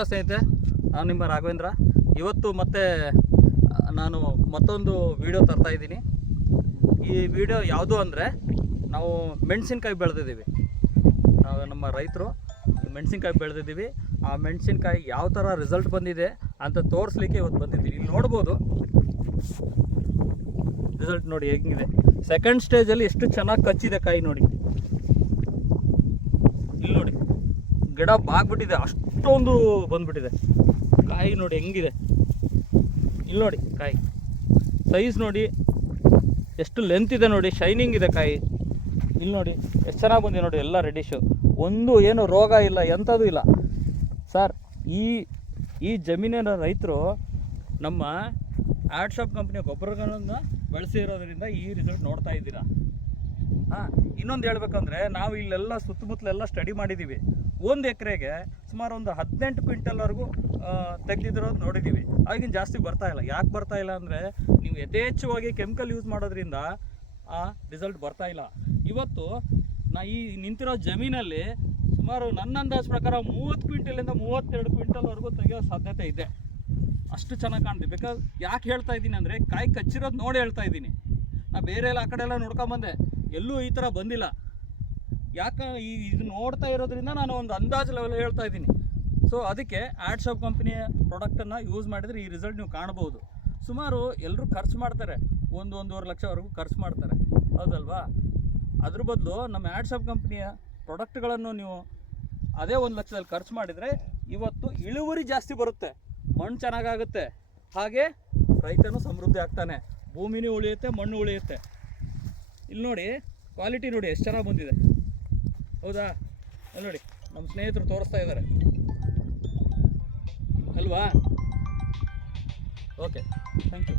ನಮಸ್ಕಾರ ಸ್ನೇಹಿತರೆ, ನಾನು ನಿಮ್ಮ ರಾಘವೇಂದ್ರ. ಇವತ್ತು ಮತ್ತೆ ನಾನು ಮತ್ತೊಂದು ವಿಡಿಯೋ ತರ್ತಾ ಇದ್ದೀನಿ. ಈ ವಿಡಿಯೋ ಯಾವುದು ಅಂದರೆ, ನಾವು ಮೆಣಸಿನ್ಕಾಯಿ ಬೆಳೆದಿದ್ದೀವಿ. ನಾವು ನಮ್ಮ ರೈತರು ಮೆಣಸಿನ್ಕಾಯಿ ಬೆಳೆದಿದ್ದೀವಿ. ಆ ಮೆಣಸಿನ್ಕಾಯಿ ಯಾವ ಥರ ರಿಸಲ್ಟ್ ಬಂದಿದೆ ಅಂತ ತೋರಿಸ್ಲಿಕ್ಕೆ ಇವತ್ತು ಬಂದಿದ್ದೀನಿ. ಇಲ್ಲಿ ನೋಡ್ಬೋದು ರಿಸಲ್ಟ್ ನೋಡಿ ಹೇಗಿದೆ. ಸೆಕೆಂಡ್ ಸ್ಟೇಜಲ್ಲಿ ಎಷ್ಟು ಚೆನ್ನಾಗಿ ಕಚ್ಚಿದೆ ಕಾಯಿ ನೋಡಿ. ಇಲ್ಲಿ ನೋಡಿ ಗಿಡ ಬಾಗ್ಬಿಟ್ಟಿದೆ, ಅಷ್ಟೊಂದು ಬಂದ್ಬಿಟ್ಟಿದೆ ಕಾಯಿ ನೋಡಿ ಹೆಂಗಿದೆ. ಇಲ್ಲಿ ನೋಡಿ ಕಾಯಿ ಸೈಜ್ ನೋಡಿ, ಎಷ್ಟು ಲೆಂತ್ ಇದೆ ನೋಡಿ, ಶೈನಿಂಗ್ ಇದೆ ಕಾಯಿ. ಇಲ್ಲಿ ನೋಡಿ ಎಷ್ಟು ಚೆನ್ನಾಗಿ ಬಂದಿದೆ ನೋಡಿ, ಎಲ್ಲ ರೆಡಿಶು, ಒಂದು ಏನು ರೋಗ ಇಲ್ಲ, ಎಂಥದ್ದು ಇಲ್ಲ ಸರ್. ಈ ಜಮೀನಿನ ರೈತರು ನಮ್ಮ ಆಡ್ ಶಾಪ್ ಕಂಪ್ನಿಯ ಗೊಬ್ಬರಗಳನ್ನು ಬಳಸಿರೋದ್ರಿಂದ ಈ ರಿಸಲ್ಟ್ ನೋಡ್ತಾ ಇದ್ದೀರಾ. ಇನ್ನೊಂದು ಹೇಳ್ಬೇಕಂದ್ರೆ, ನಾವು ಇಲ್ಲೆಲ್ಲ ಸುತ್ತಮುತ್ತಲೆಲ್ಲ ಸ್ಟಡಿ ಮಾಡಿದ್ದೀವಿ. ಒಂದು ಎಕರೆಗೆ ಸುಮಾರು ಒಂದು 18 ಕ್ವಿಂಟಲ್ವರೆಗೂ ತೆಗೆದಿರೋದು ನೋಡಿದ್ದೀವಿ. ಆಗಿನ ಜಾಸ್ತಿ ಬರ್ತಾಯಿಲ್ಲ. ಯಾಕೆ ಬರ್ತಾಯಿಲ್ಲ ಅಂದರೆ, ನೀವು ಯಥೇಚ್ಛವಾಗಿ ಕೆಮಿಕಲ್ ಯೂಸ್ ಮಾಡೋದ್ರಿಂದ ಆ ರಿಸಲ್ಟ್ ಬರ್ತಾಯಿಲ್ಲ. ಇವತ್ತು ಈ ನಿಂತಿರೋ ಜಮೀನಲ್ಲಿ ಸುಮಾರು ನನ್ನ ಅಂದಾಜು ಪ್ರಕಾರ 30 ಕ್ವಿಂಟಲಿಂದ 32 ಕ್ವಿಂಟಲ್ವರೆಗೂ ತೆಗೆಯೋ ಸಾಧ್ಯತೆ ಇದೆ. ಅಷ್ಟು ಚೆನ್ನಾಗಿ ಕಾಣ್ತೀವಿ. ಬಿಕಾಸ್ ಯಾಕೆ ಹೇಳ್ತಾ ಇದ್ದೀನಿ ಅಂದರೆ, ಕಾಯಿ ಕಚ್ಚಿರೋದು ನೋಡಿ ಹೇಳ್ತಾ ಇದ್ದೀನಿ. ನಾ ಬೇರೆ ಎಲ್ಲ ಆ ಕಡೆ ಎಲ್ಲ ನೋಡ್ಕೊಂಬಂದೆ, ಎಲ್ಲೂ ಈ ಥರ ಬಂದಿಲ್ಲ. ಯಾಕೆ ಇದು ನೋಡ್ತಾ ಇರೋದ್ರಿಂದ ನಾನು ಒಂದು ಅಂದಾಜು ಲೆವೆಲ್ ಹೇಳ್ತಾ ಇದ್ದೀನಿ. ಸೊ ಅದಕ್ಕೆ ಆಡ್ ಶಾಪ್ ಕಂಪ್ನಿಯ ಪ್ರಾಡಕ್ಟನ್ನು ಯೂಸ್ ಮಾಡಿದರೆ ಈ ರಿಸಲ್ಟ್ ನೀವು ಕಾಣ್ಬೋದು. ಸುಮಾರು ಎಲ್ಲರೂ ಖರ್ಚು ಮಾಡ್ತಾರೆ, 1-1.5 ಲಕ್ಷವರೆಗೂ ಖರ್ಚು ಮಾಡ್ತಾರೆ, ಹೌದಲ್ವಾ? ಅದ್ರ ಬದಲು ನಮ್ಮ ಆಡ್ ಶಾಪ್ ಕಂಪ್ನಿಯ ಪ್ರಾಡಕ್ಟ್ಗಳನ್ನು ನೀವು ಅದೇ 1 ಲಕ್ಷದಲ್ಲಿ ಖರ್ಚು ಮಾಡಿದರೆ ಇವತ್ತು ಇಳುವರಿ ಜಾಸ್ತಿ ಬರುತ್ತೆ, ಮಣ್ಣು ಚೆನ್ನಾಗಾಗುತ್ತೆ, ಹಾಗೆ ರೈತನೂ ಸಮೃದ್ಧಿ ಆಗ್ತಾನೆ, ಭೂಮಿನೂ ಉಳಿಯುತ್ತೆ, ಮಣ್ಣು ಉಳಿಯುತ್ತೆ. ಇಲ್ಲಿ ನೋಡಿ ಕ್ವಾಲಿಟಿ ನೋಡಿ ಎಷ್ಟು ಚೆನ್ನಾಗಿ ಬಂದಿದೆ, ಹೌದಾ? ಅಲ್ಲಿ ನೋಡಿ ನಮ್ಮ ಸ್ನೇಹಿತರು ತೋರಿಸ್ತಾ ಇದ್ದಾರೆ ಅಲ್ವಾ? Okay, thank you.